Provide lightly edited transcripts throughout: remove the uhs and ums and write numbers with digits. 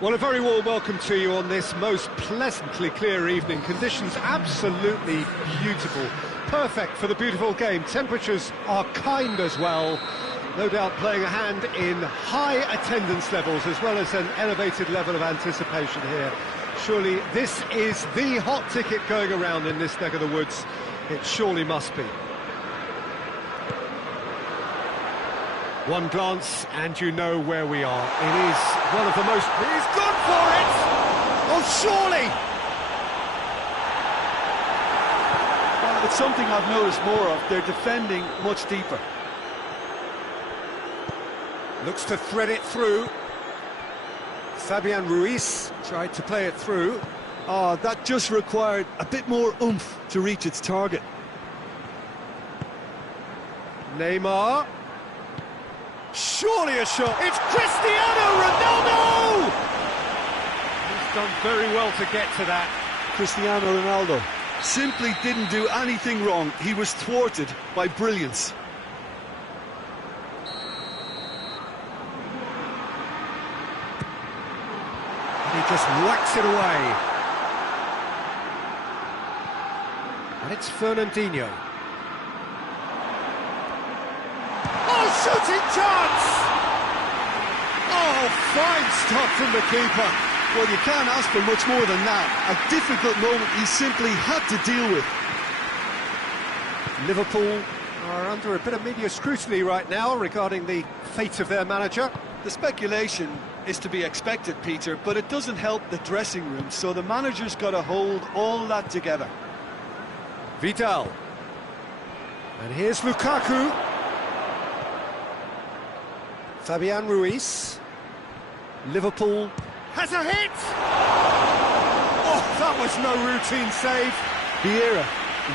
Well, a very warm welcome to you on this most pleasantly clear evening. Conditions absolutely beautiful. Perfect for the beautiful game. Temperatures are kind as well. No doubt playing a hand in high attendance levels as well as an elevated level of anticipation here. Surely this is the hot ticket going around in this neck of the woods. It surely must be. One glance and you know where we are. It is one of the most... He's gone for it! Oh, surely! Well, it's something I've noticed more of. They're defending much deeper. Looks to thread it through. Fabian Ruiz tried to play it through. Oh, that just required a bit more oomph to reach its target. Neymar. Surely a shot. It's Cristiano Ronaldo! He's done very well to get to that. Cristiano Ronaldo simply didn't do anything wrong. He was thwarted by brilliance. He just whacks it away. And it's Fernandinho. Oh, shooting chance! Oh, fine stop from the keeper. Well, you can't ask for much more than that. A difficult moment he simply had to deal with. Liverpool are under a bit of media scrutiny right now regarding the fate of their manager. The speculation is to be expected, Peter, but it doesn't help the dressing room, so the manager's got to hold all that together. Vidal. And here's Lukaku. Fabian Ruiz. Liverpool has a hit! Oh, that was no routine save. Vieira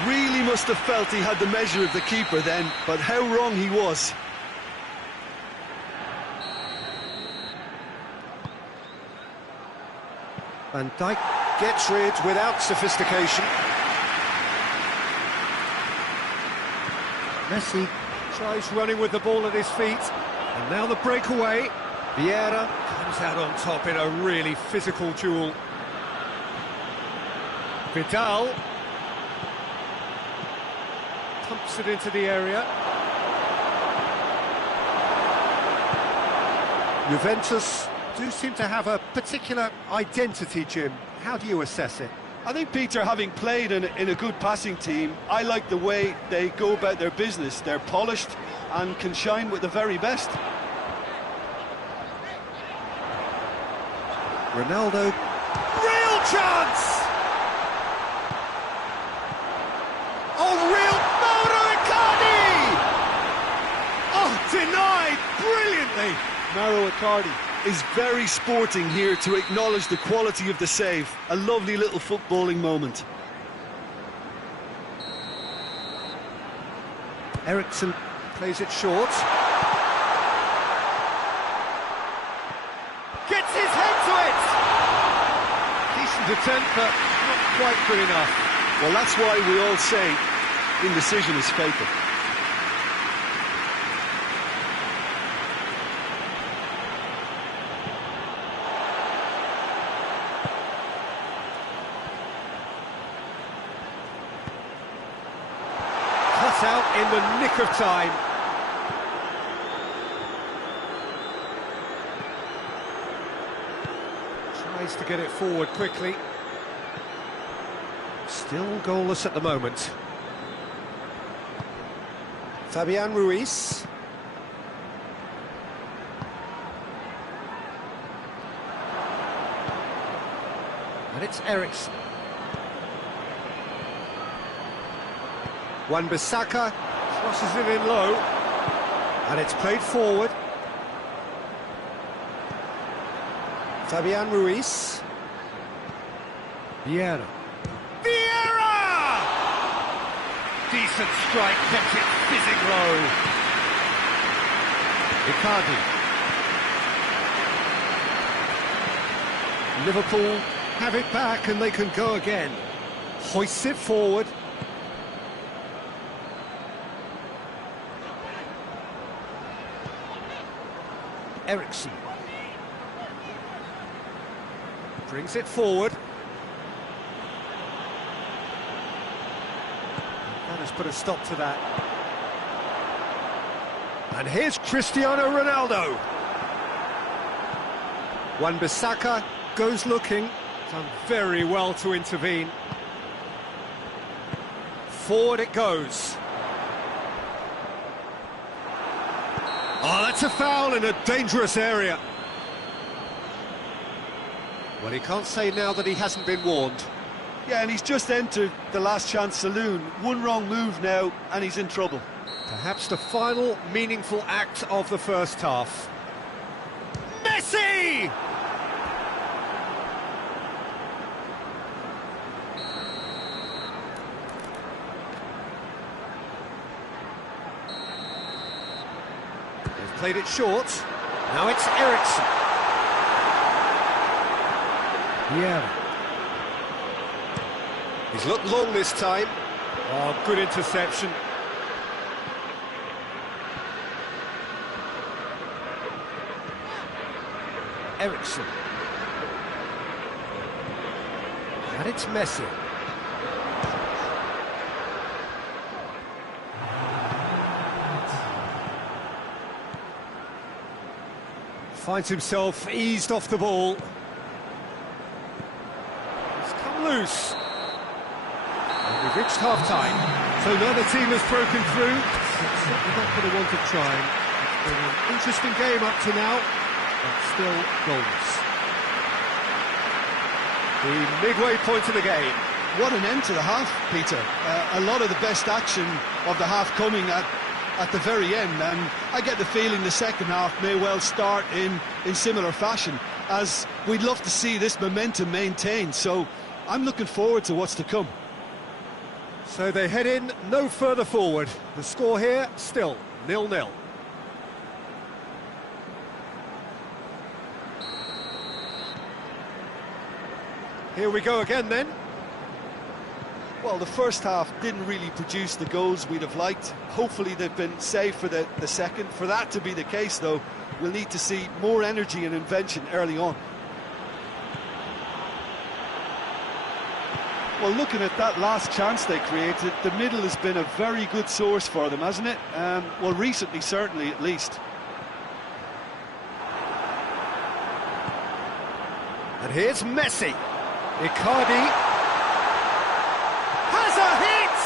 really must have felt he had the measure of the keeper then, but how wrong he was. Van Dijk gets rid without sophistication. Messi tries running with the ball at his feet. And now the breakaway. Vieira comes out on top in a really physical duel. Vidal pumps it into the area. Juventus do seem to have a particular identity, Jim. How do you assess it? I think, Peter, having played in a good passing team, I like the way they go about their business. They're polished and can shine with the very best. Ronaldo. Real chance! Oh, real... Mauro Icardi! Oh, denied brilliantly! Mauro Icardi is very sporting here to acknowledge the quality of the save. A lovely little footballing moment. Eriksen plays it short. Gets his head to it! Decent attempt, but not quite good enough. Well, that's why we all say indecision is fatal. Cut out in the nick of time. Tries to get it forward quickly. Still goalless at the moment. Fabian Ruiz. And it's Eriksen. Wan-Bissaka crosses it in low. And it's played forward. Fabian Ruiz. Vieira. Vieira! Decent strike, kept it fizzing low. Icardi. Liverpool have it back and they can go again. Hoists it forward. Eriksen. Brings it forward. That has put a stop to that. And here's Cristiano Ronaldo. Wan-Bissaka goes looking. Done very well to intervene. Forward it goes. Oh, that's a foul in a dangerous area. Well, he can't say now that he hasn't been warned. Yeah, and he's just entered the last chance saloon. One wrong move now, and he's in trouble. Perhaps the final meaningful act of the first half. Messi! They've played it short. Now it's Ericsson. Yeah. He's looked long this time. Oh, good interception. Ericsson. And it's Messi. Finds himself eased off the ball. It's come loose. And we've reached half-time. So another team has broken through. It's certainly not for the want of trying. It's been an interesting game up to now, but still goalless. The midway point of the game. What an end to the half, Peter. A lot of the best action of the half coming at the very end, and I get the feeling the second half may well start in similar fashion, as we'd love to see this momentum maintained, so I'm looking forward to what's to come. So they head in no further forward. The score here, still 0-0. Here we go again then. Well, the first half didn't really produce the goals we'd have liked. Hopefully they've been saved for the second. For that to be the case, though, we'll need to see more energy and invention early on. Well, looking at that last chance they created, the middle has been a very good source for them, hasn't it? Well, recently, certainly, at least. And here's Messi. Icardi has a hit!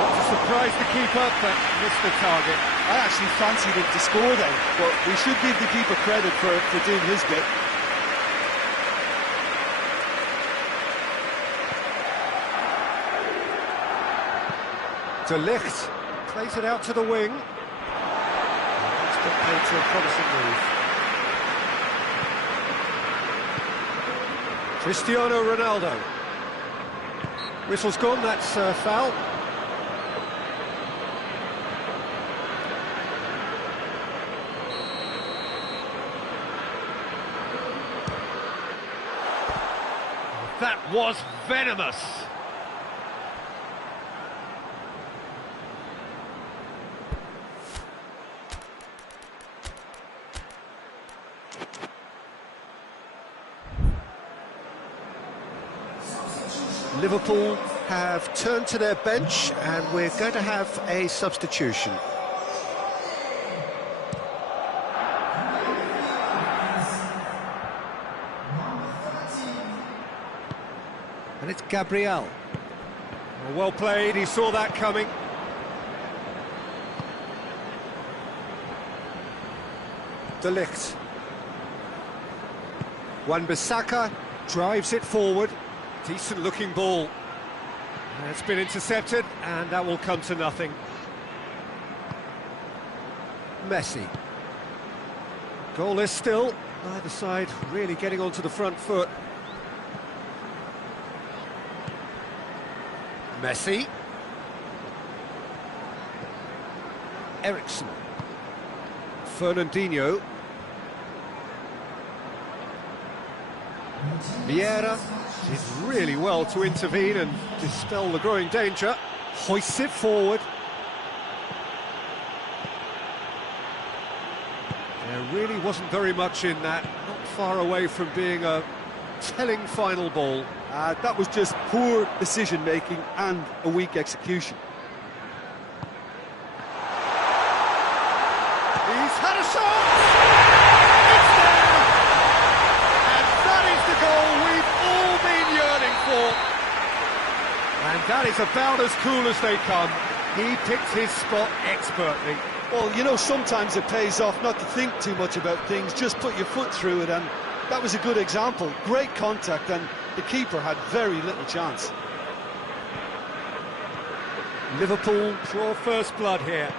Not to surprise the keeper, but missed the target. I actually fancied him to score then, but we should give the keeper credit for doing his bit. De Ligt plays it out to the wing. It's got paid to a promising move. Cristiano Ronaldo. Whistle's gone, that's foul. That was venomous. Liverpool have turned to their bench and we're going to have a substitution. And it's Gabriel. Well played, he saw that coming. De Ligt. Wan-Bissaka drives it forward. Decent looking ball. It's been intercepted and that will come to nothing. Messi. Goalless still. Neither side really getting onto the front foot. Messi. Ericsson. Fernandinho. Vieira did really well to intervene and dispel the growing danger. Hoists it forward. There really wasn't very much in that. Not far away from being a telling final ball. That was just poor decision-making and a weak execution. He's had a shot! It's there! And that is the goal we've all been yearning for. And that is about as cool as they come. He picked his spot expertly. Well, you know, sometimes it pays off not to think too much about things, just put your foot through it, and that was a good example. Great contact, and the keeper had very little chance. Liverpool draw first blood here.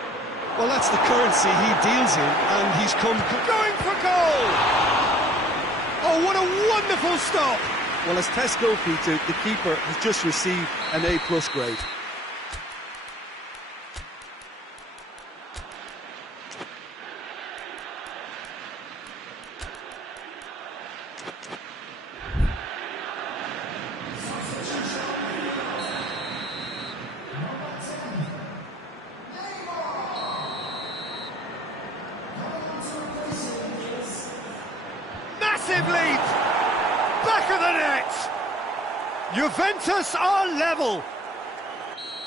Well, that's the currency he deals in, and he's come... Going for goal! Oh, what a wonderful stop! Well, as test goalkeeper, the keeper has just received an A+ grade. Massive lead! Back of the net! Juventus are level!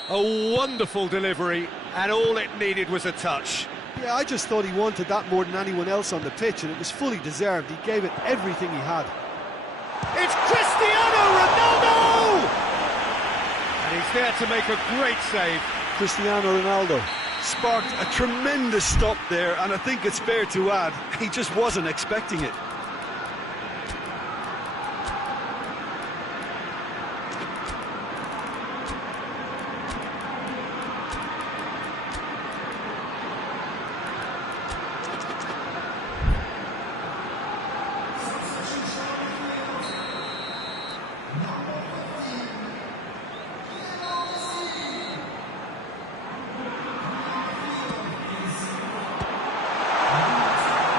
A wonderful delivery, and all it needed was a touch. Yeah, I just thought he wanted that more than anyone else on the pitch, and it was fully deserved. He gave it everything he had. It's Cristiano Ronaldo! And he's there to make a great save. Cristiano Ronaldo sparked a tremendous stop there, and I think it's fair to add, he just wasn't expecting it.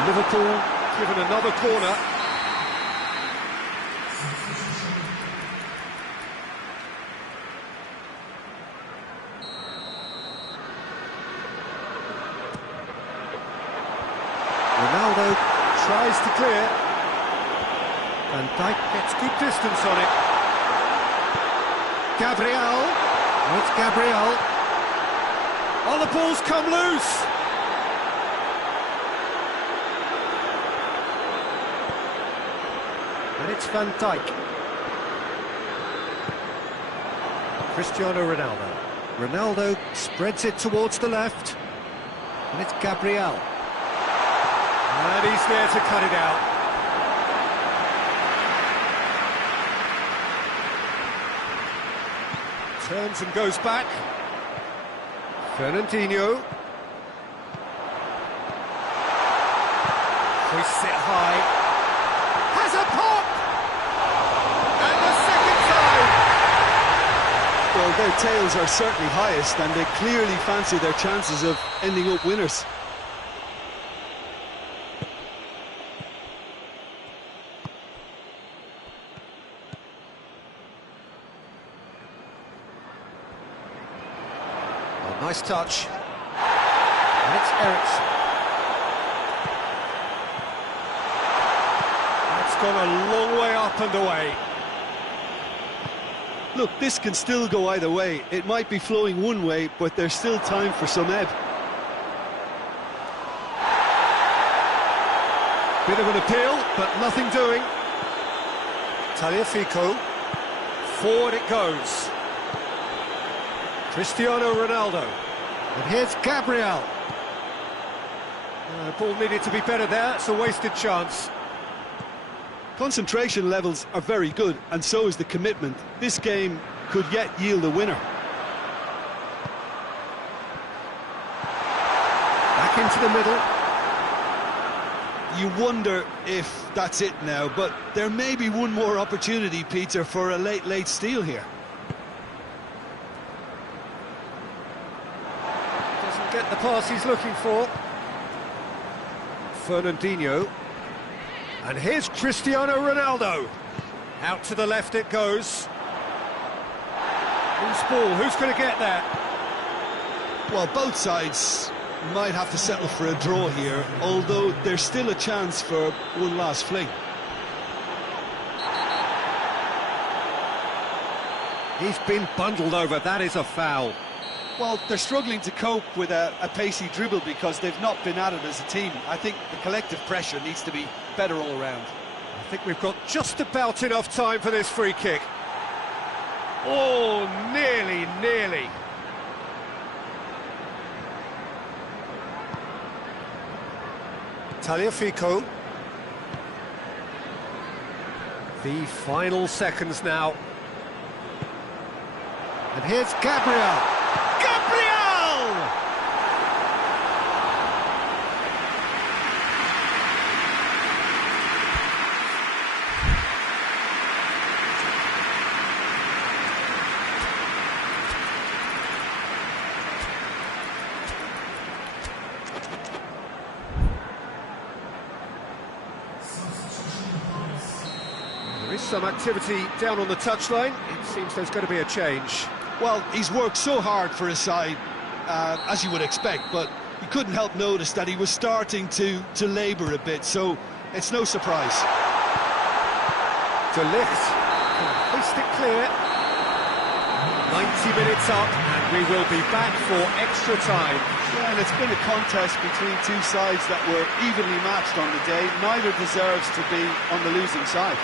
Liverpool given another corner. Ronaldo tries to clear. Van Dijk gets good distance on it. Gabriel. Oh, it's Gabriel. Oh, the ball's come loose. And it's Van Dijk. Cristiano Ronaldo. Ronaldo spreads it towards the left. And it's Gabriel. And he's there to cut it out. Turns and goes back. Fernandinho. Hoists it high. Has a pop! And the second time! Well, their tails are certainly highest, and they clearly fancy their chances of ending up winners. Oh, nice touch. And it's Eriksen. It's gone a long way up and away. Look, this can still go either way. It might be flowing one way, but there's still time for some ebb. Bit of an appeal, but nothing doing. Tagliafico. Forward it goes. Cristiano Ronaldo. And here's Gabriel. The ball needed to be better there. It's a wasted chance. Concentration levels are very good, and so is the commitment. This game could yet yield a winner. Back into the middle. You wonder if that's it now, but there may be one more opportunity, Peter, for a late steal here. Doesn't get the pass he's looking for. Fernandinho. And here's Cristiano Ronaldo. Out to the left it goes. Loose ball, who's going to get that? Well, both sides might have to settle for a draw here, although there's still a chance for one last fling. He's been bundled over, that is a foul. Well, they're struggling to cope with a pacey dribble because they've not been at it as a team. I think the collective pressure needs to be better all around. I think we've got just about enough time for this free kick. Oh, nearly. Tagliafico. The final seconds now. And here's Gabriel! There is some activity down on the touchline. It seems there's going to be a change. Well, he's worked so hard for his side, as you would expect, but you couldn't help notice that he was starting to labour a bit, so it's no surprise. De Ligt can hoist it clear. 90 minutes up, and we will be back for extra time. Yeah, and it's been a contest between two sides that were evenly matched on the day. Neither deserves to be on the losing side.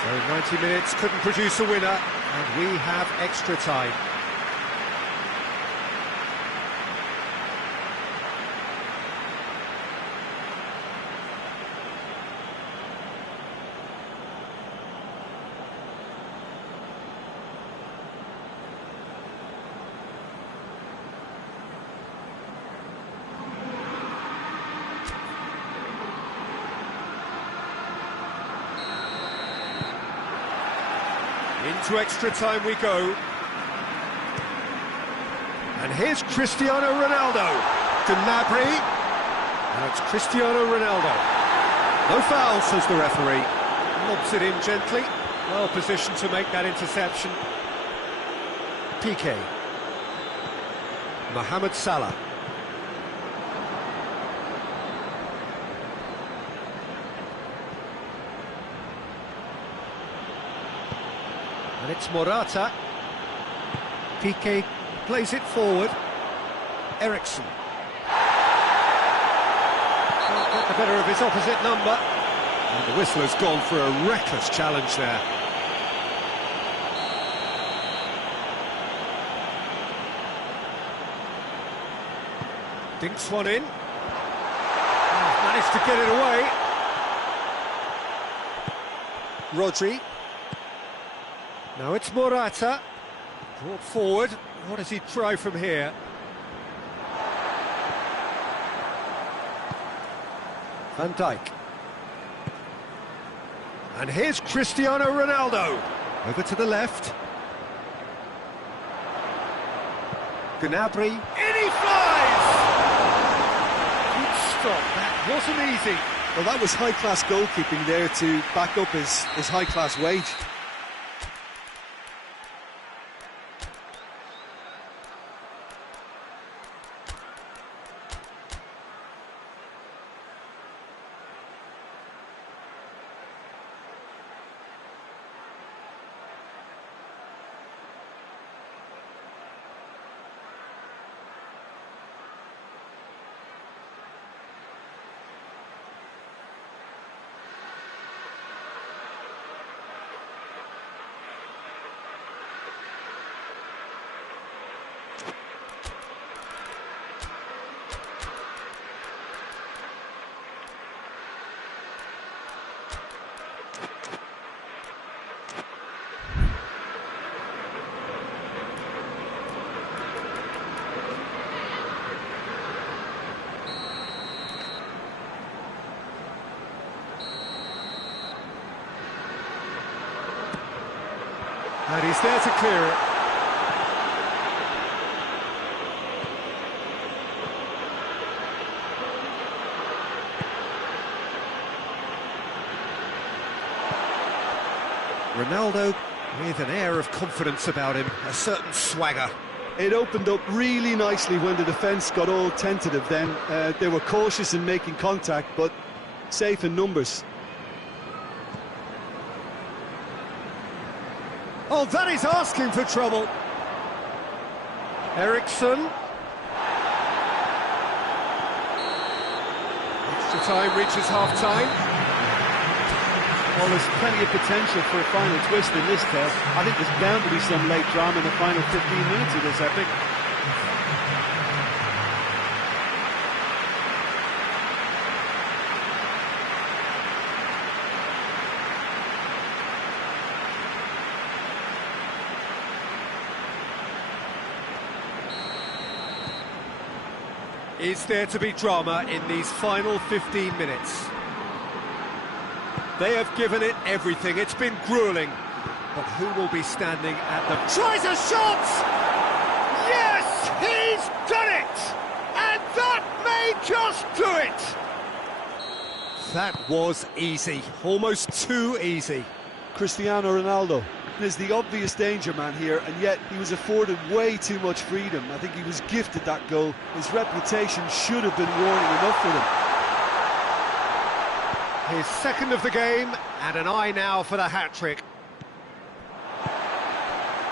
So 90 minutes couldn't produce a winner, and we have extra time. Into extra time we go. And here's Cristiano Ronaldo. Gnabry. Now it's Cristiano Ronaldo. No foul, says the referee. Lobs it in gently. Well positioned to make that interception. Piqué. Mohamed Salah. And it's Morata. Piqué plays it forward. Ericsson. Can't get the better of his opposite number. And the whistle has gone for a reckless challenge there. Dinks one in. Oh, managed to get it away. Rodri. Now it's Morata, brought forward. What does he try from here? Van Dijk. And here's Cristiano Ronaldo. Over to the left. Gnabry. In he flies! Good stop, that wasn't easy. Well, that was high-class goalkeeping there to back up his high-class wage. And he's there to clear it. Ronaldo with an air of confidence about him, a certain swagger. It opened up really nicely when the defence got all tentative then. They were cautious in making contact, but safe in numbers. Oh, that is asking for trouble. Eriksson. Extra time reaches half-time. Well, there's plenty of potential for a final twist in this tale. I think there's bound to be some late drama in the final 15 minutes of this epic. Is there to be drama in these final 15 minutes? They have given it everything. It's been gruelling. But who will be standing at the... Tries a shot! Yes! He's done it! And that may just do it! That was easy. Almost too easy. Cristiano Ronaldo is the obvious danger man here, and yet he was afforded way too much freedom. I think he was gifted that goal. His reputation should have been warning enough for them. His second of the game, and an eye now for the hat-trick.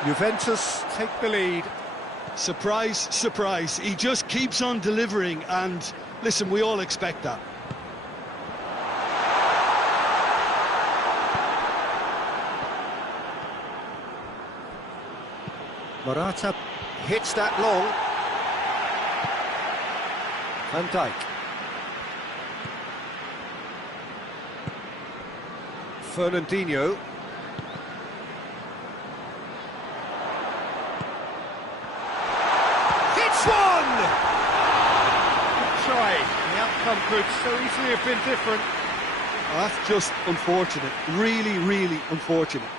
Juventus take the lead. Surprise, surprise. He just keeps on delivering, and listen, we all expect that. Morata hits that long. Van Dijk. Fernandinho. Hits one! Good try. The outcome could so easily have been different. Well, that's just unfortunate. Really, really unfortunate.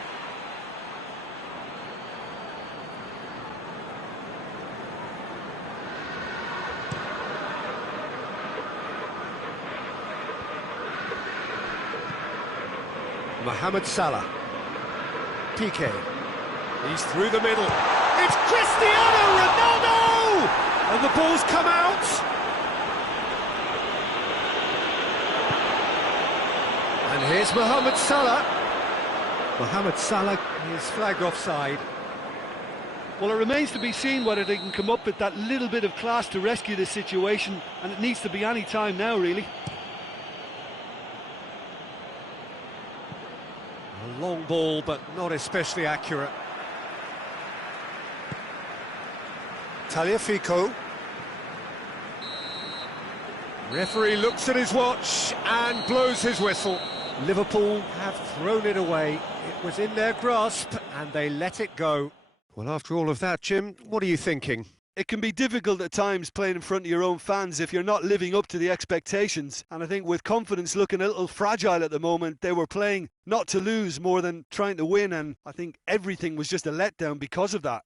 Mohamed Salah. PK. He's through the middle. It's Cristiano Ronaldo! And the ball's come out. And here's Mohamed Salah. Mohamed Salah is flagged offside. Well, it remains to be seen whether they can come up with that little bit of class to rescue this situation, and it needs to be any time now, really. A long ball, but not especially accurate. Tagliafico. Referee looks at his watch and blows his whistle. Liverpool have thrown it away. It was in their grasp and they let it go. Well, after all of that, Jim, what are you thinking? It can be difficult at times playing in front of your own fans if you're not living up to the expectations. And I think with confidence looking a little fragile at the moment, they were playing not to lose more than trying to win. And I think everything was just a letdown because of that.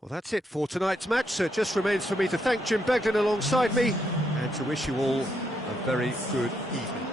Well, that's it for tonight's match. So it just remains for me to thank Jim Begden alongside me and to wish you all a very good evening.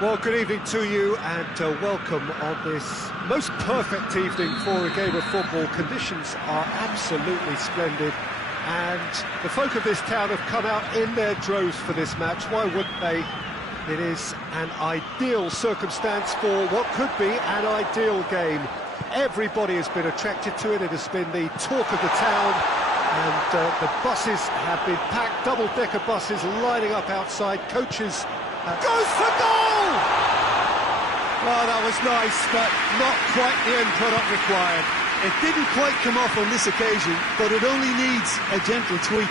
Well, good evening to you and welcome on this most perfect evening for a game of football. Conditions are absolutely splendid and the folk of this town have come out in their droves for this match. Why wouldn't they? It is an ideal circumstance for what could be an ideal game. Everybody has been attracted to it. It has been the talk of the town and the buses have been packed, double-decker buses lining up outside. Coaches goes for goal! Well, that was nice, but not quite the end product required. It didn't quite come off on this occasion, but it only needs a gentle tweak.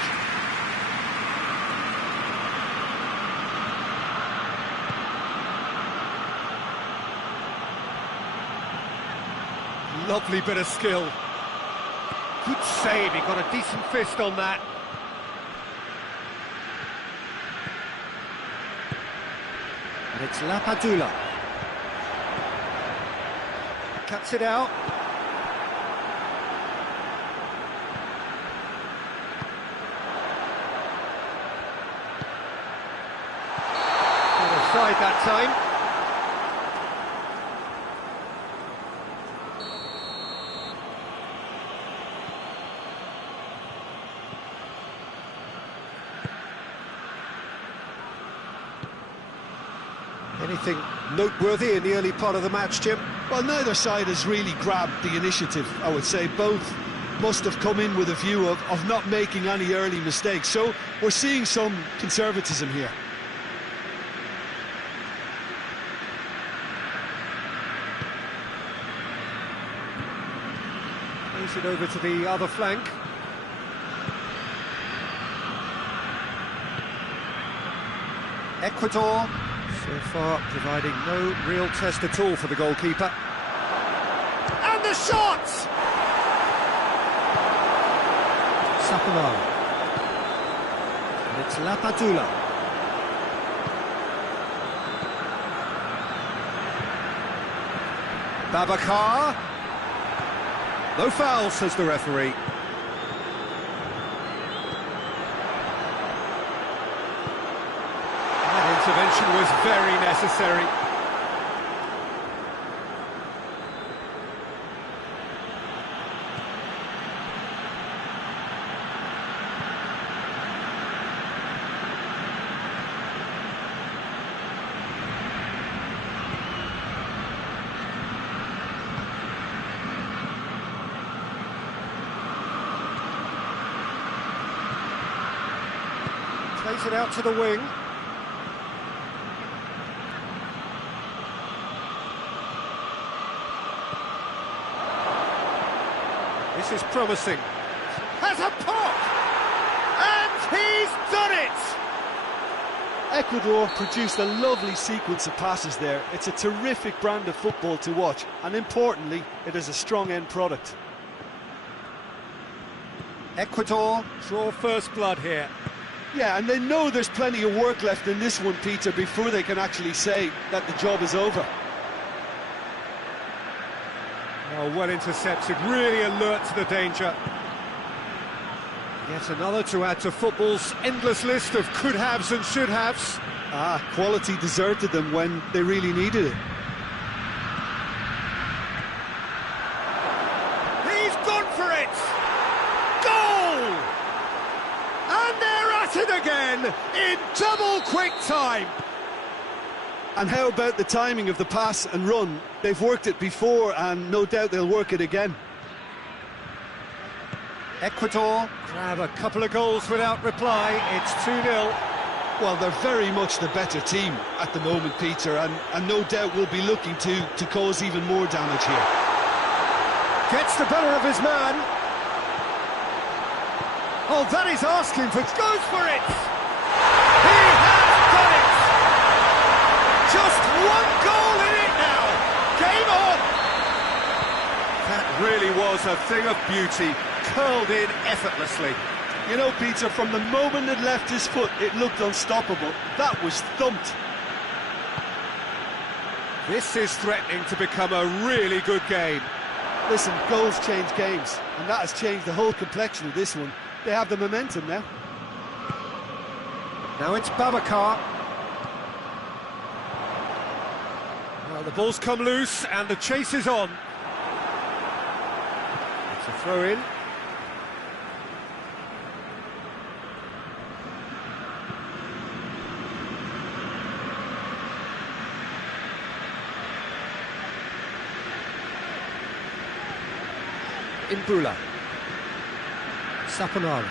Lovely bit of skill. Good save, he got a decent fist on that. And it's Lapadula. Cuts it out. Got offside that time. Anything noteworthy in the early part of the match, Jim? Well, neither side has really grabbed the initiative, I would say. Both must have come in with a view of not making any early mistakes. So we're seeing some conservatism here. Plays it over to the other flank. Ecuador so far providing no real test at all for the goalkeeper. And the shot! Sapalo. And it's Lapadula. Babacar. No foul, says the referee. Intervention was very necessary. Plays it out to the wing. This is promising. Has a pop! And he's done it! Ecuador produced a lovely sequence of passes there. It's a terrific brand of football to watch, and importantly, it is a strong end product. Ecuador draw first blood here. Yeah, and they know there's plenty of work left in this one, Peter, before they can actually say that the job is over. Oh, well intercepted, really alert to the danger. Yet another to add to football's endless list of could-haves and should-haves. Quality deserted them when they really needed it. He's gone for it! Goal! And they're at it again in double quick time. And how about the timing of the pass and run? They've worked it before and no doubt they'll work it again. Ecuador grab a couple of goals without reply. It's 2-0. Well, they're very much the better team at the moment, Peter, and no doubt will be looking to cause even more damage here. Gets the better of his man. Oh, that is asking for... Goes for it! He has done it! Just one goal in it now! Game on! That really was a thing of beauty, curled in effortlessly. You know, Peter, from the moment it left his foot, it looked unstoppable. That was thumped. This is threatening to become a really good game. Listen, goals change games, and that has changed the whole complexion of this one. They have the momentum now. Now it's Babacar. Well, the ball's come loose and the chase is on. It's a throw-in. Imbula. Saponara.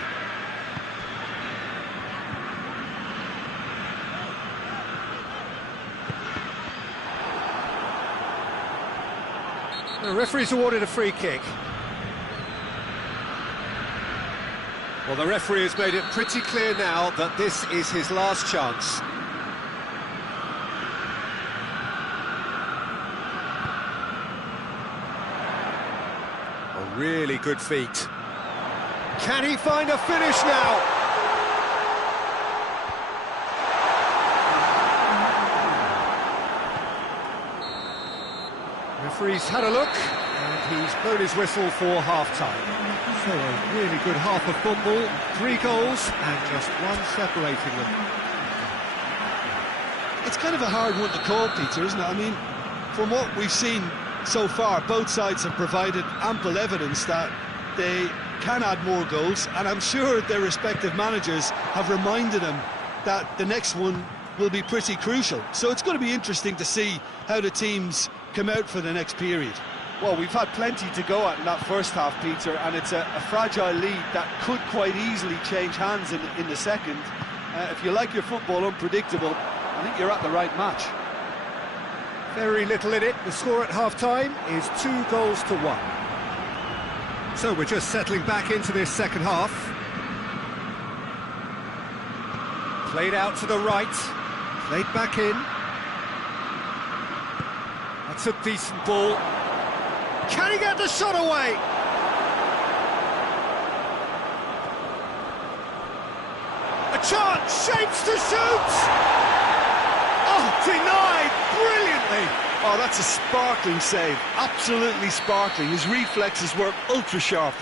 The referee's awarded a free kick. Well, the referee has made it pretty clear now that this is his last chance. A really good feat. Can he find a finish now? Referee's had a look, and he's blown his whistle for half-time. So a really good half of football, 3 goals, and just one separating them. It's kind of a hard one to call, Peter, isn't it? I mean, from what we've seen so far, both sides have provided ample evidence that they can add more goals, and I'm sure their respective managers have reminded them that the next one will be pretty crucial. So it's going to be interesting to see how the teams come out for the next period. Well, we've had plenty to go at in that first half, Peter, and it's a fragile lead that could quite easily change hands in the second. If you like your football unpredictable, I think you're at the right match. Very little in it. The score at half-time is 2-1. So we're just settling back into this second half. Played out to the right, played back in. That's a decent ball. Can he get the shot away? A chance, shapes to shoot! Oh, denied brilliantly! Oh, that's a sparkling save, absolutely sparkling. His reflexes were ultra-sharp.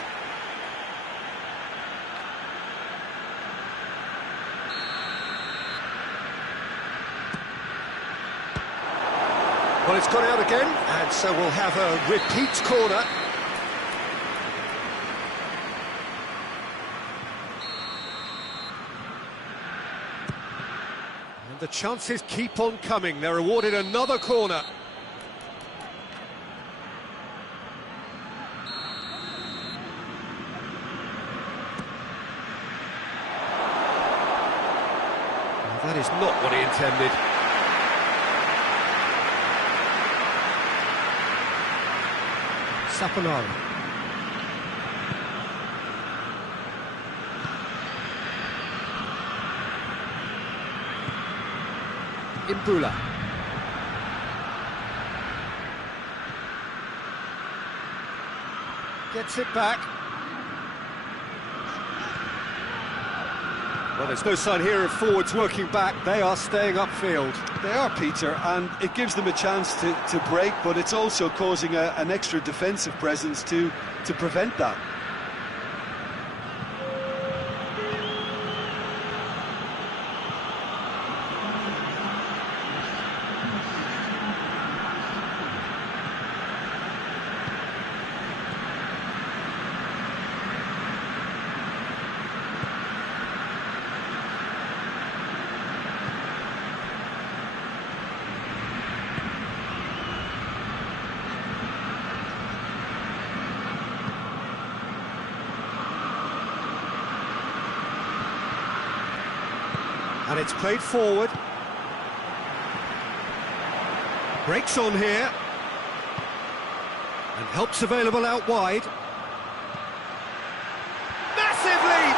Well, it's gone out again, and so we'll have a repeat corner. And the chances keep on coming. They're awarded another corner. Well, that is not what he intended. Saponara. Imbula. Gets it back. Well, there's no sign here of forwards working back. They are staying upfield. They are, Peter, and it gives them a chance to break, but it's also causing an extra defensive presence to prevent that. And it's played forward. Breaks on here. And help's available out wide. Massive leap!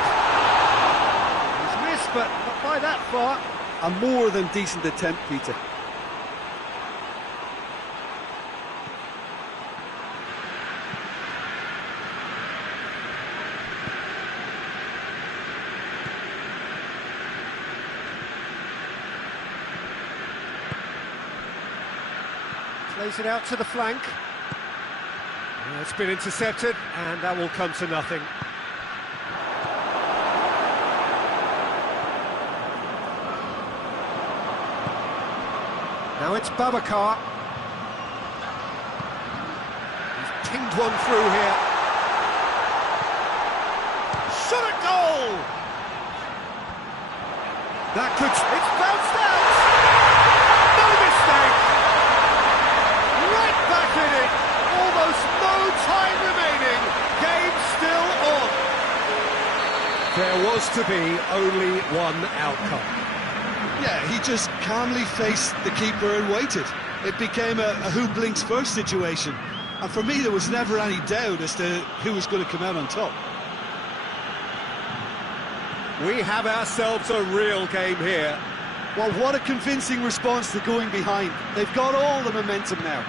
He's missed, but not by that far. A more than decent attempt, Peter. Plays it out to the flank. It's been intercepted, and that will come to nothing. Now it's Babacar. pinged one through here. Shot at goal! That could... It's bounced out! No mistake! Right back in it! Almost no time remaining. Game still on. There was to be only one outcome. Yeah, he just calmly faced the keeper and waited. It became a who blinks first situation. And for me, there was never any doubt as to who was going to come out on top. We have ourselves a real game here. Well, what a convincing response to going behind. They've got all the momentum now.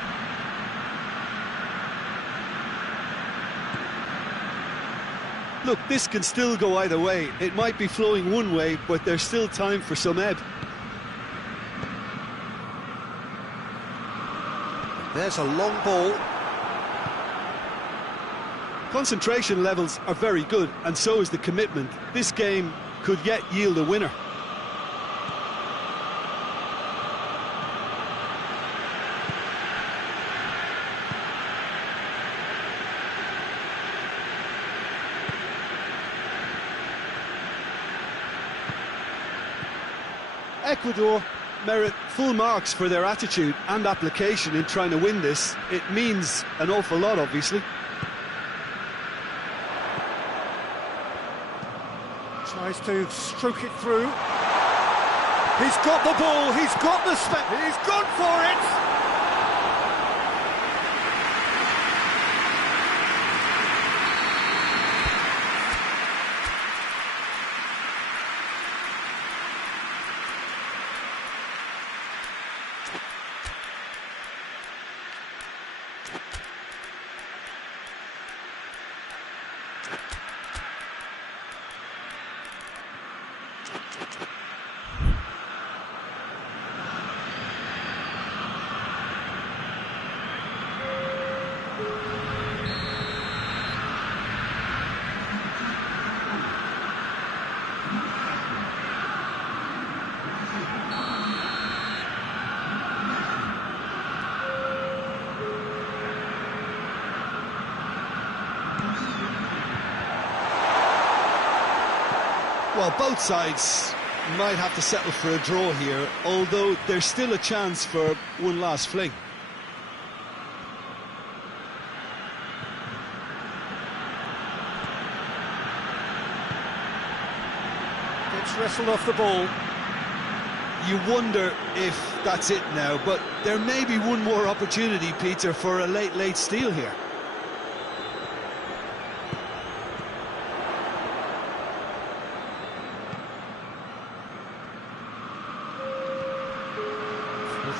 Look, this can still go either way. It might be flowing one way, but there's still time for some ebb. There's a long ball. Concentration levels are very good, and so is the commitment. This game could yet yield a winner. Ecuador merit full marks for their attitude and application in trying to win this. It means an awful lot, obviously. Tries to stroke it through. He's got the ball, he's got the space, he's gone for it! Well, both sides might have to settle for a draw here, although there's still a chance for one last fling. Gets wrestled off the ball. You wonder if that's it now, but there may be one more opportunity, Peter, for a late steal here.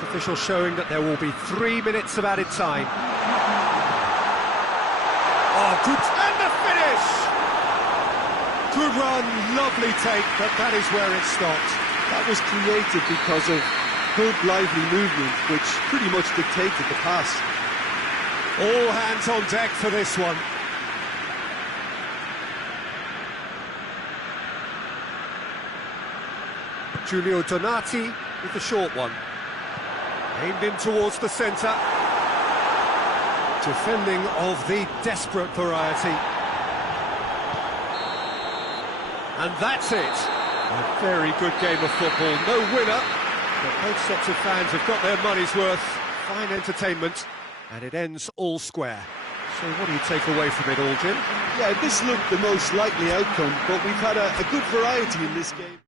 Official showing that there will be 3 minutes of added time. Oh, good, and the finish! Good run, lovely take, but that is where it stopped. That was created because of good, lively movement, which pretty much dictated the pass. All hands on deck for this one. Giulio Donati with the short one. Aimed in towards the centre. Defending of the desperate variety. And that's it. A very good game of football. No winner, but both sets of fans have got their money's worth. Fine entertainment, and it ends all square. So what do you take away from it all, Jim? Yeah, this looked the most likely outcome, but we've had a good variety in this game.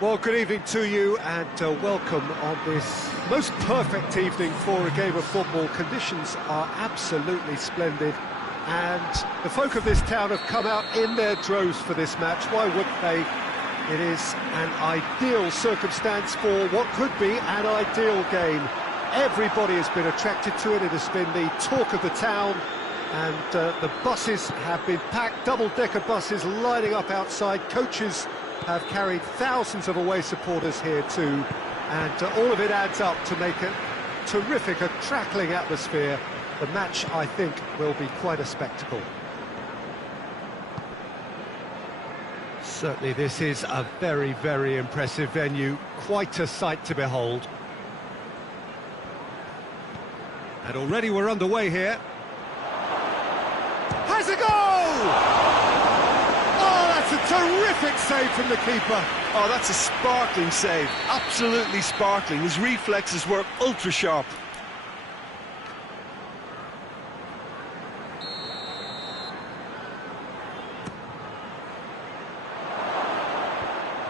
Well, good evening to you and welcome on this most perfect evening for a game of football. Conditions are absolutely splendid and the folk of this town have come out in their droves for this match. Why wouldn't they? It is an ideal circumstance for what could be an ideal game. Everybody has been attracted to it. It has been the talk of the town and the buses have been packed, double-decker buses lining up outside. Coaches have carried thousands of away supporters here too, and all of it adds up to make a terrific, a crackling atmosphere. The match, I think, will be quite a spectacle. Certainly this is a very, very impressive venue, quite a sight to behold. And already we're underway here. Has a goal! A terrific save from the keeper. Oh, that's a sparkling save, absolutely sparkling. His reflexes were ultra sharp.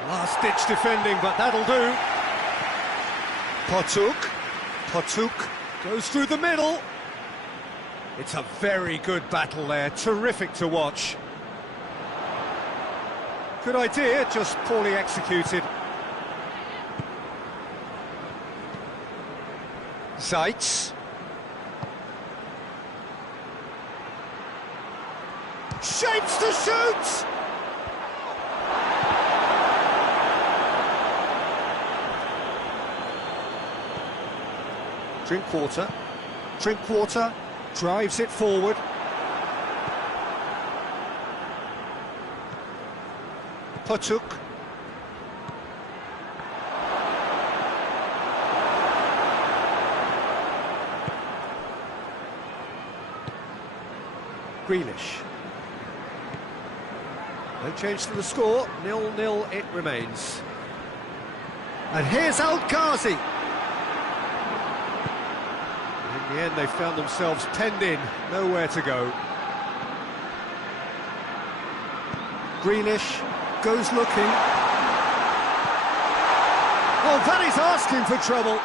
Last-ditch defending, but that'll do. Potuk goes through the middle. It's a very good battle there, terrific to watch. Good idea, just poorly executed. Zeitz. Shapes to shoot! Drinkwater drives it forward. Potuk. Grealish. No change to the score, 0-0 it remains. And here's Al-Ghazi. In the end they found themselves penned in, nowhere to go. Grealish goes looking. Oh, that is asking for trouble.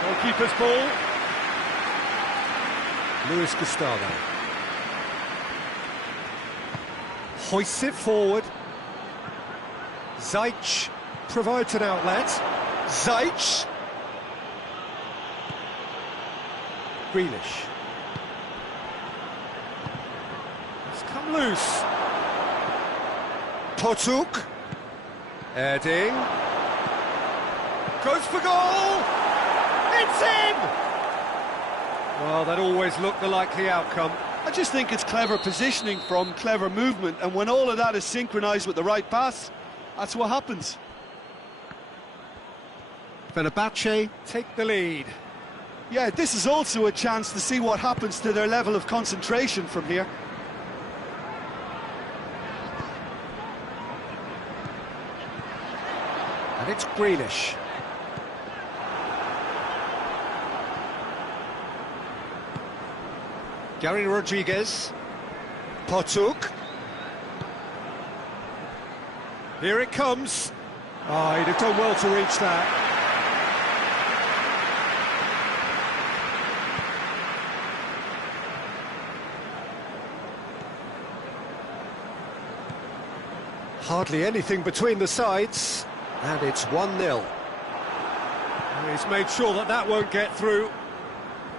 Goalkeeper's ball. Luis Gustavo. Hoists it forward. Zeitz provides an outlet. Zeitz. Grealish. It's come loose. Potuk. Erding. Goes for goal. It's in! Well, that always looked the likely outcome. I just think it's clever positioning from clever movement, and when all of that is synchronised with the right pass, that's what happens. Fenerbahce take the lead. Yeah, this is also a chance to see what happens to their level of concentration from here. And it's Grealish. Gary Rodriguez. Potuk. Here it comes. Oh, he'd have done well to reach that. Hardly anything between the sides, and it's 1-0. He's made sure that that won't get through.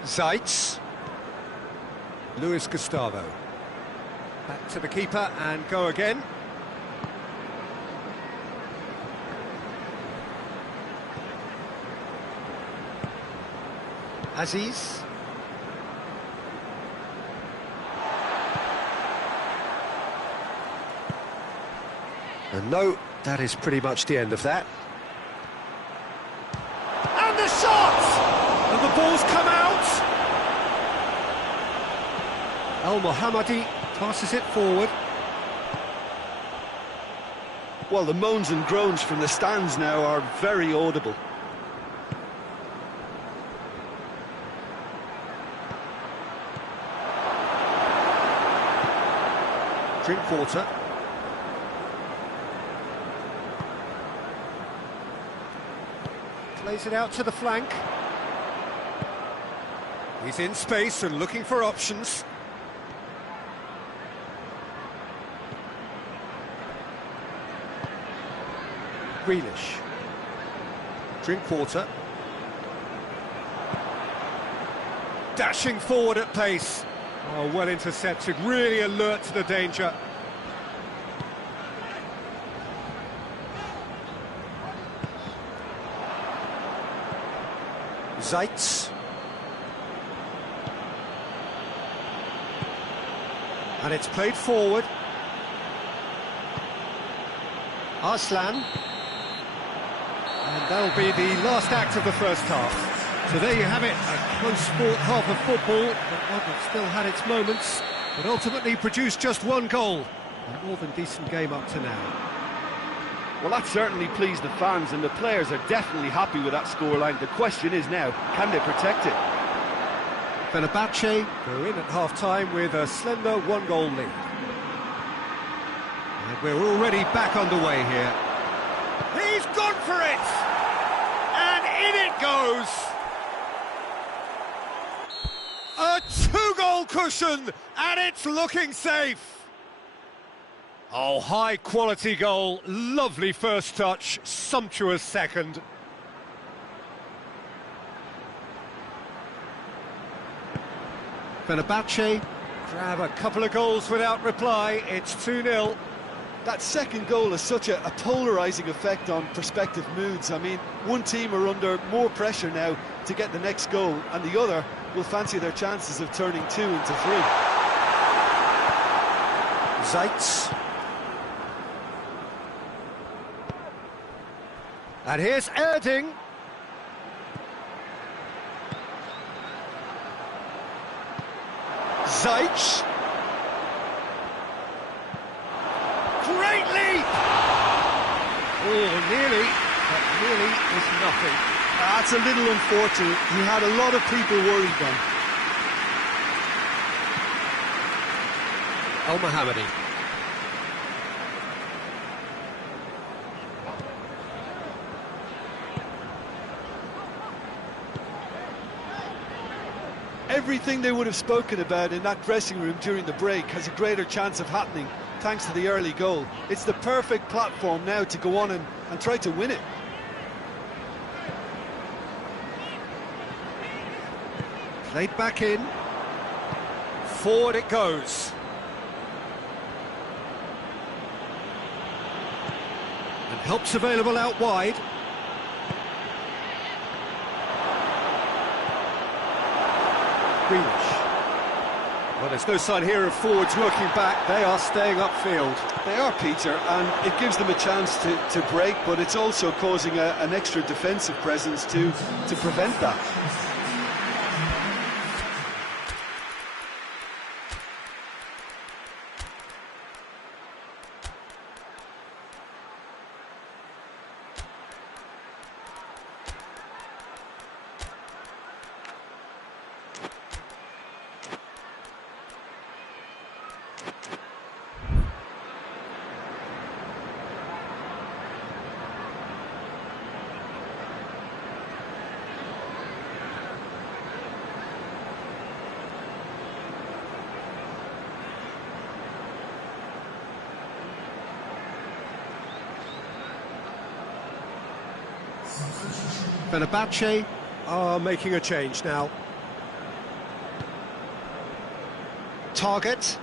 Zeitz. Luis Gustavo. Back to the keeper and go again. Aziz. And no, that is pretty much the end of that. And the shot! And the ball's come out! Al-Mohammadi passes it forward. Well, the moans and groans from the stands now are very audible. Drinkwater. Plays it out to the flank. He's in space and looking for options. Grealish. Drinkwater. Dashing forward at pace. Oh, well intercepted, really alert to the danger. Zeitz. And it's played forward. Arslan. And that'll be the last act of the first half. So there you have it, a close sport half of football, but one that still had its moments, but ultimately produced just one goal. A more than decent game up to now. Well, that certainly pleased the fans, and the players are definitely happy with that scoreline. The question is now, can they protect it? Fenerbahce go in at half-time with a slender one-goal lead. And we're already back underway here. He's gone for it! And in it goes! A two-goal cushion, and it's looking safe! Oh, high-quality goal, lovely first touch, sumptuous second. Fenerbahce grab a couple of goals without reply, it's 2-0. That second goal has such a polarising effect on prospective moods. I mean, one team are under more pressure now to get the next goal, and the other will fancy their chances of turning 2 into 3. Zeitz. And here's Erding. Zeitz. Great leap! Oh, nearly, but nearly is nothing. That's a little unfortunate. He had a lot of people worried then. El-Mohammadi. Everything they would have spoken about in that dressing room during the break has a greater chance of happening thanks to the early goal. It's the perfect platform now to go on and try to win it. Played back in. Forward it goes. And help's available out wide. Grealish. Well, there's no sign here of forwards working back. They are staying upfield. They are, Peter, and it gives them a chance to break, but it's also causing an extra defensive presence to prevent that. Fenerbahce are making a change now. Target.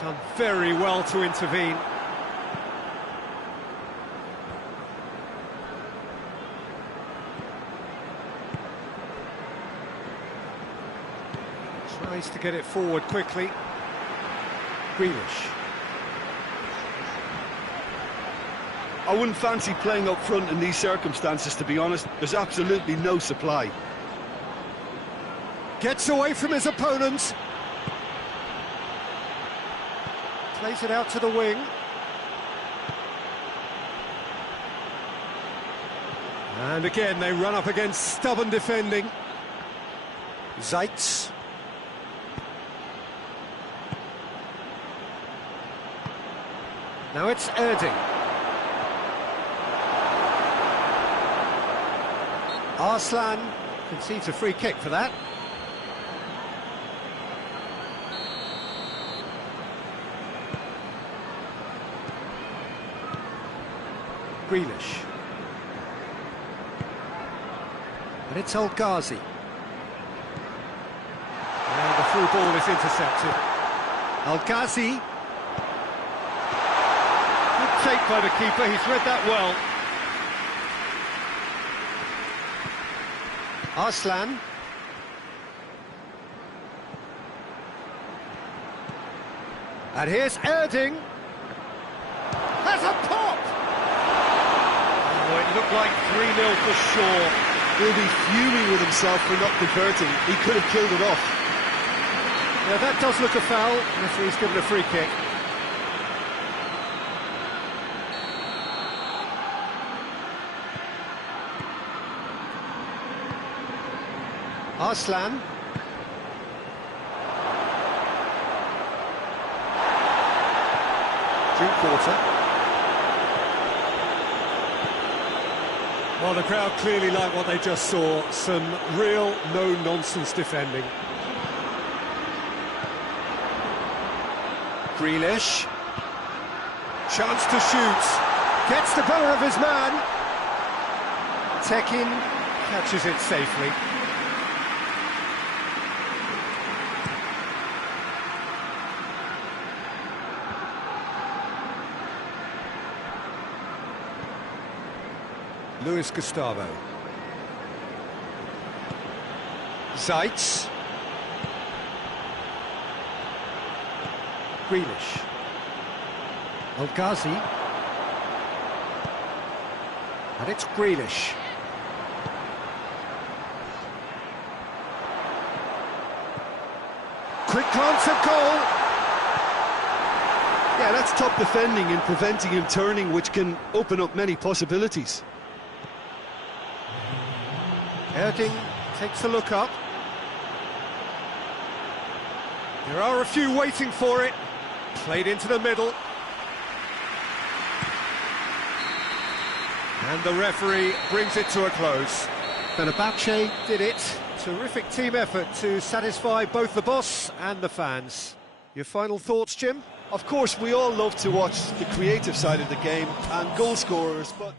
Done very well to intervene. Tries to get it forward quickly. Grealish. I wouldn't fancy playing up front in these circumstances, to be honest. There's absolutely no supply. Gets away from his opponent. Plays it out to the wing. And again, they run up against stubborn defending. Zeitz. Now it's Erding. Arslan concedes a free kick for that. Grealish. And it's El Ghazi. And the through ball is intercepted. El Ghazi. Good take by the keeper, he's read that well. Arslan. And here's Erding. Has a pop! Oh, it looked like 3-0 for sure. He'll be fuming with himself for not converting. He could have killed it off. Yeah, that does look a foul. The referee's given a free kick. Arslan. Drinkwater. Well, the crowd clearly like what they just saw. Some real no-nonsense defending. Grealish. Chance to shoot. Gets the better of his man. Tekin catches it safely. Luis Gustavo. Zeitz. Grealish. El Ghazi. And it's Grealish. Quick glance at goal. Yeah, that's top defending and preventing him turning, which can open up many possibilities. Erding takes a look up. There are a few waiting for it. Played into the middle. And the referee brings it to a close. Fenerbahce did it. Terrific team effort to satisfy both the boss and the fans. Your final thoughts, Jim? Of course, we all love to watch the creative side of the game and goal scorers, but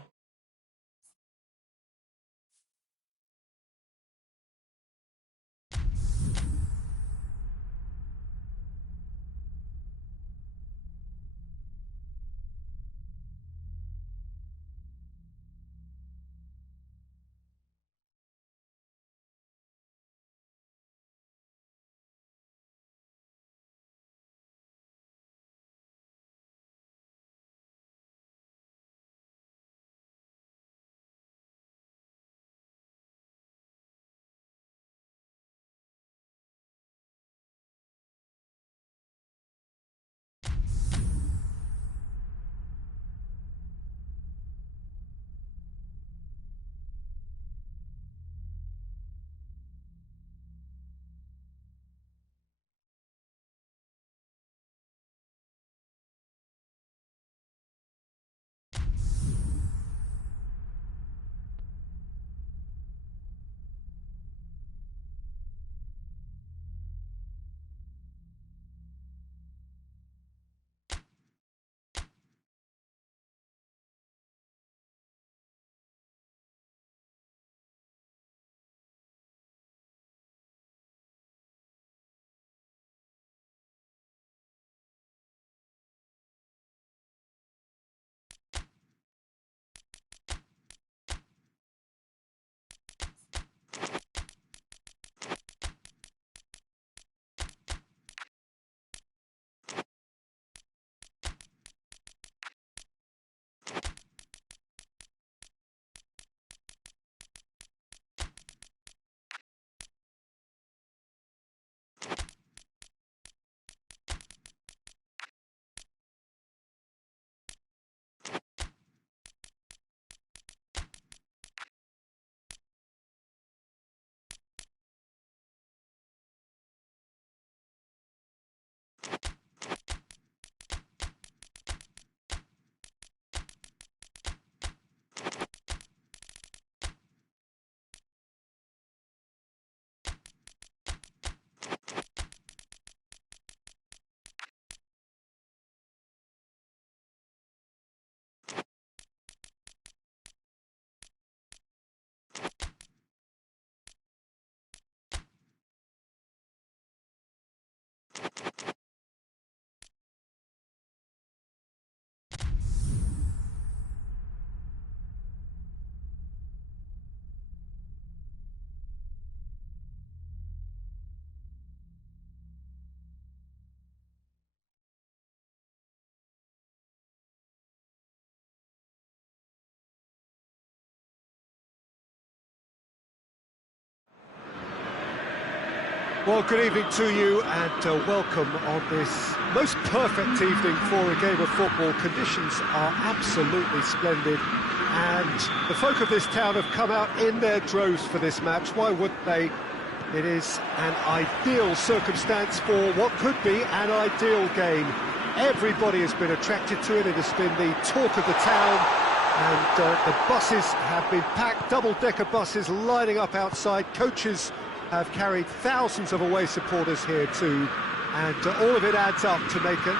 Well, good evening to you and welcome on this most perfect evening for a game of football. Conditions are absolutely splendid and the folk of this town have come out in their droves for this match. Why wouldn't they? It is an ideal circumstance for what could be an ideal game. Everybody has been attracted to it. It has been the talk of the town, and the buses have been packed, double-decker buses lining up outside. Coaches have carried thousands of away supporters here too, and all of it adds up to make a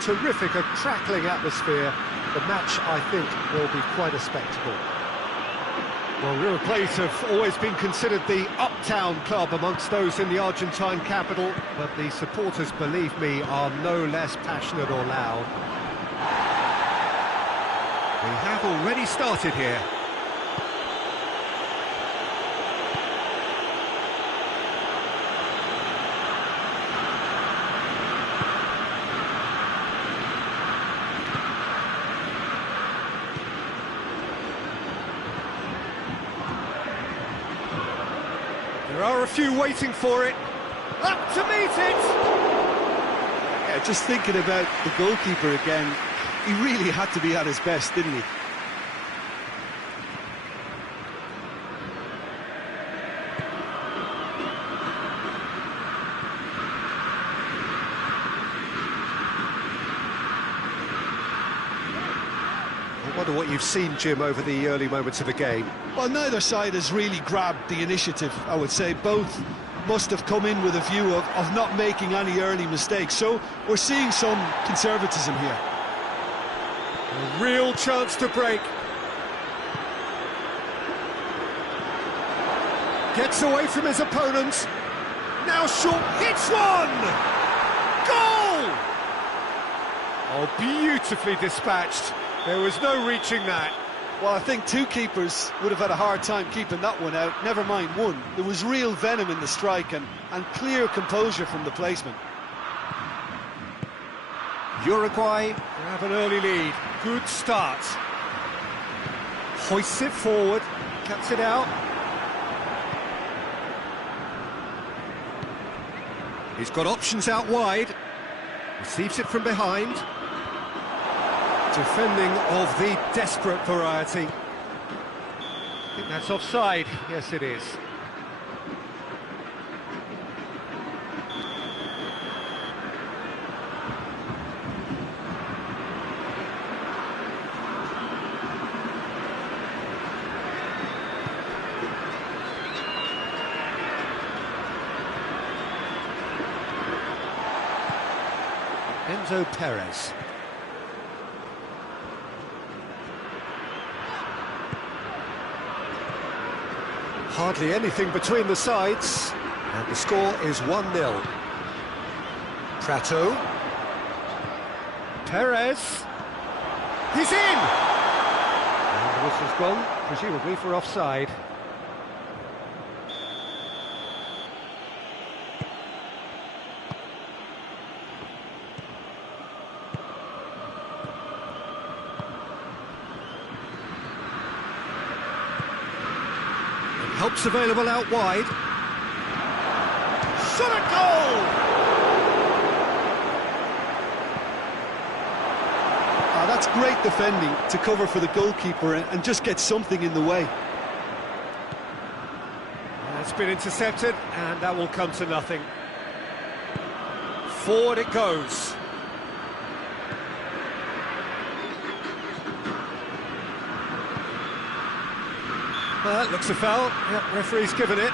terrific, a crackling atmosphere. The match, I think, will be quite a spectacle. Well, River Plate have always been considered the uptown club amongst those in the Argentine capital, but the supporters, believe me, are no less passionate or loud. We have already started here. There are a few waiting for it. Up to meet it! Yeah, just thinking about the goalkeeper again, he really had to be at his best, didn't he? I wonder what you've seen, Jim, over the early moments of the game. Well, neither side has really grabbed the initiative, I would say. Both must have come in with a view of not making any early mistakes. So we're seeing some conservatism here. A real chance to break. Gets away from his opponents. Now short, hits one! Goal! Oh, beautifully dispatched. There was no reaching that. Well, I think two keepers would have had a hard time keeping that one out, never mind one. There was real venom in the strike and clear composure from the placement. Uruguay have an early lead. Good start. Hoists it forward, cuts it out. He's got options out wide. Receives it from behind. Defending of the desperate variety. I think that's offside. Yes, it is. Enzo Perez. Hardly anything between the sides, and the score is 1-0. Prato. Perez. He's in! And the whistle's gone, presumably for offside. Helps available out wide. Shot at goal! That's great defending to cover for the goalkeeper and just get something in the way. It's been intercepted, and that will come to nothing. Forward it goes. Well, that looks a foul. Yep, referee's given it.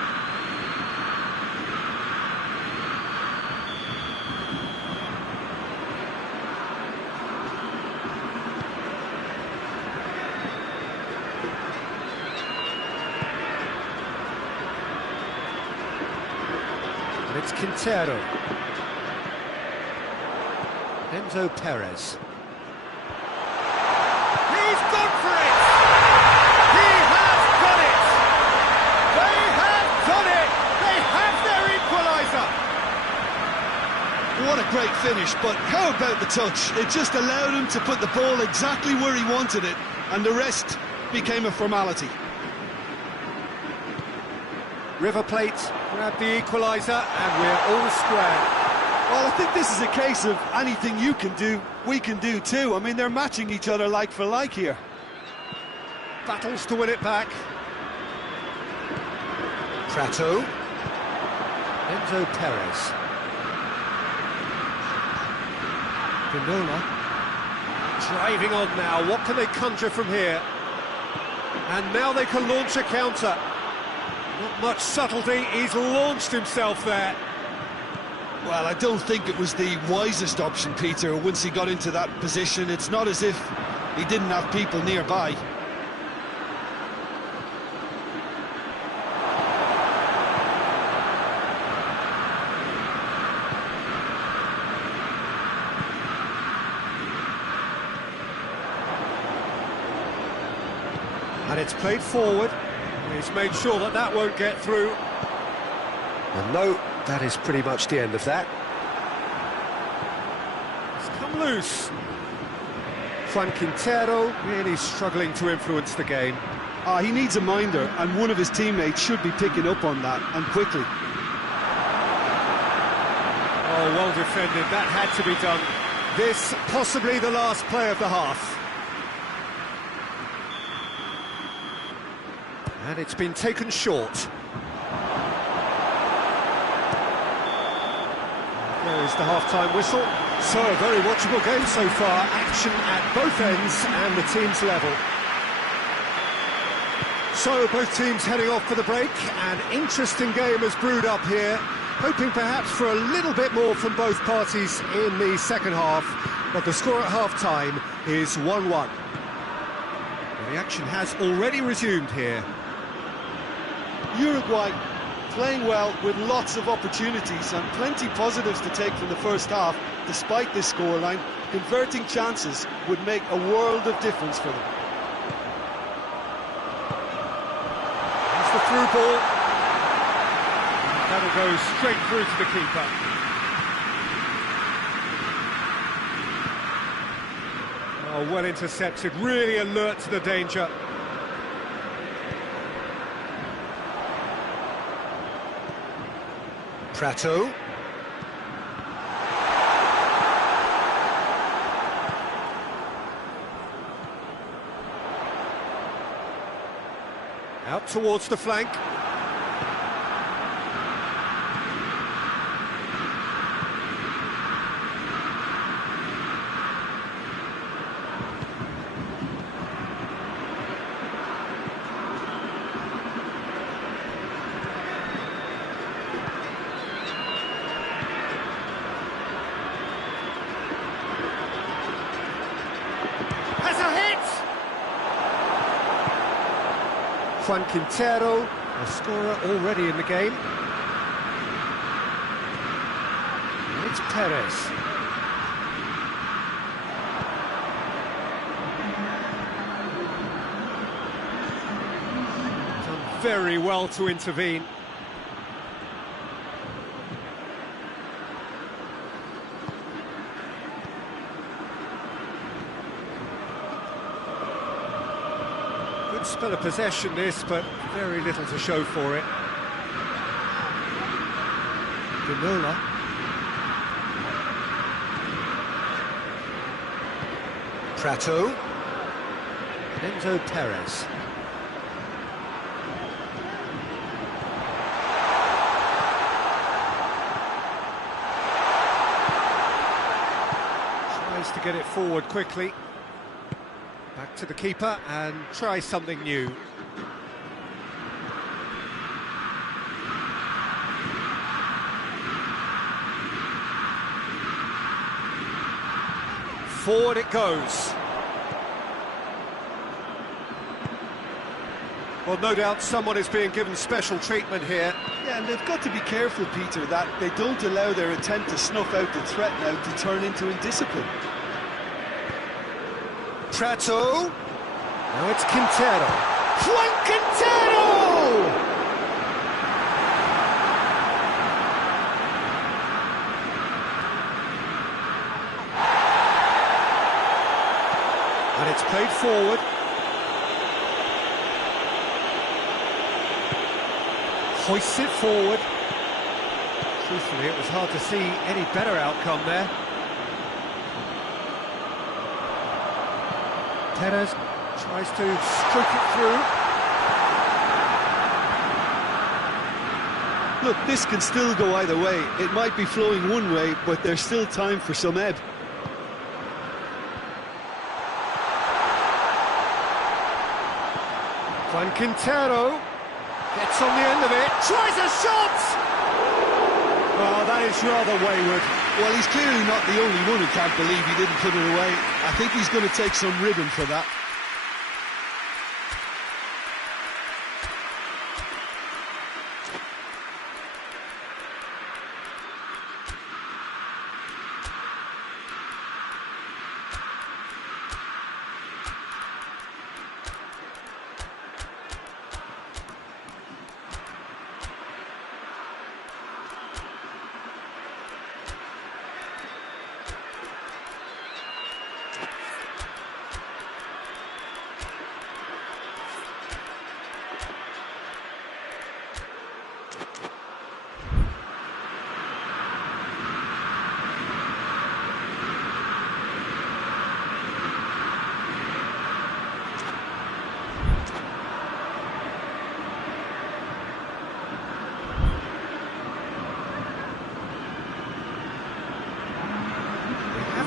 And it's Quintero. Enzo Perez. He's gone for it! He has done it! They have done it! They have their equaliser! What a great finish, but how about the touch? It just allowed him to put the ball exactly where he wanted it, and the rest became a formality. River Plate grabbed the equaliser, and we're all square. Well, I think this is a case of anything you can do, we can do too. I mean, they're matching each other like for like here. Battles to win it back. Prato. Enzo Perez. Ginola. Driving on now, what can they conjure from here? And now they can launch a counter. Not much subtlety, he's launched himself there. Well, I don't think it was the wisest option, Peter, once he got into that position. It's not as if he didn't have people nearby. And it's played forward. He's made sure that that won't get through. And no, that is pretty much the end of that. It's come loose. Juan Quintero really struggling to influence the game. He needs a minder, and one of his teammates should be picking up on that, and quickly. Oh, well defended, that had to be done. This, possibly the last play of the half. And it's been taken short. There is the half-time whistle. So, a very watchable game so far. Action at both ends and the team's level. So, both teams heading off for the break. An interesting game has brewed up here. Hoping perhaps for a little bit more from both parties in the second half. But the score at half-time is 1-1. Well, the action has already resumed here. Uruguay playing well with lots of opportunities and plenty positives to take from the first half. Despite this scoreline, converting chances would make a world of difference for them. That's the through ball. That'll go straight through to the keeper. Oh, well intercepted, really alert to the danger. Prato. Out towards the flank. Juan Quintero, a scorer already in the game. And it's Perez. Done very well to intervene. Spell of possession this, but very little to show for it. Ginola. Prato. Enzo Perez. Tries to get it forward quickly. Back to the keeper and try something new. Forward it goes. Well, no doubt someone is being given special treatment here. Yeah, and they've got to be careful, Peter, that they don't allow their attempt to snuff out the threat now to turn into indiscipline. Prato. Now it's Quintero. Juan Quintero! And it's played forward. hoists it forward. Truthfully, it was hard to see any better outcome there. Teres tries to stroke it through. Look, this can still go either way. It might be flowing one way, but there's still time for some ebb. Juan Quintero gets on the end of it, tries a shot! Oh, that is rather wayward. Well, he's clearly not the only one who can't believe he didn't put it away. I think he's going to take some ribbon for that.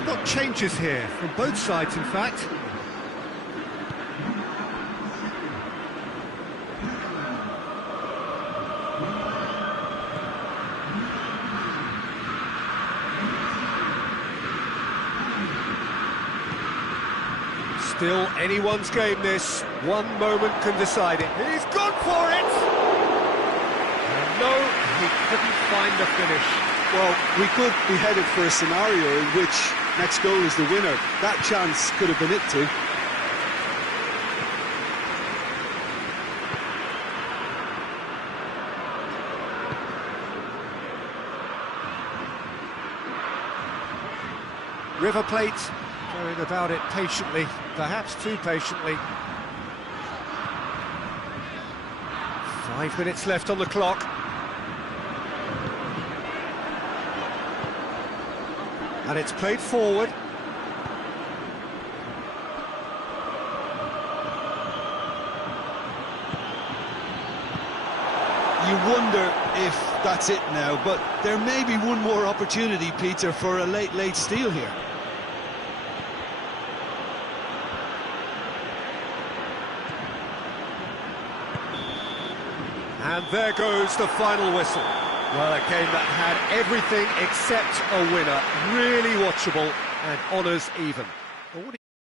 Got changes here from both sides, in fact. Still anyone's game, this. One moment can decide it. He's gone for it! And no, he couldn't find the finish. Well, we could be headed for a scenario in which next goal is the winner. That chance could have been it too. River Plate going about it patiently, perhaps too patiently. 5 minutes left on the clock. And it's played forward. You wonder if that's it now, but there may be one more opportunity, Peter, for a late steal here. And there goes the final whistle. Well, a game that had everything except a winner. Really watchable and honours even.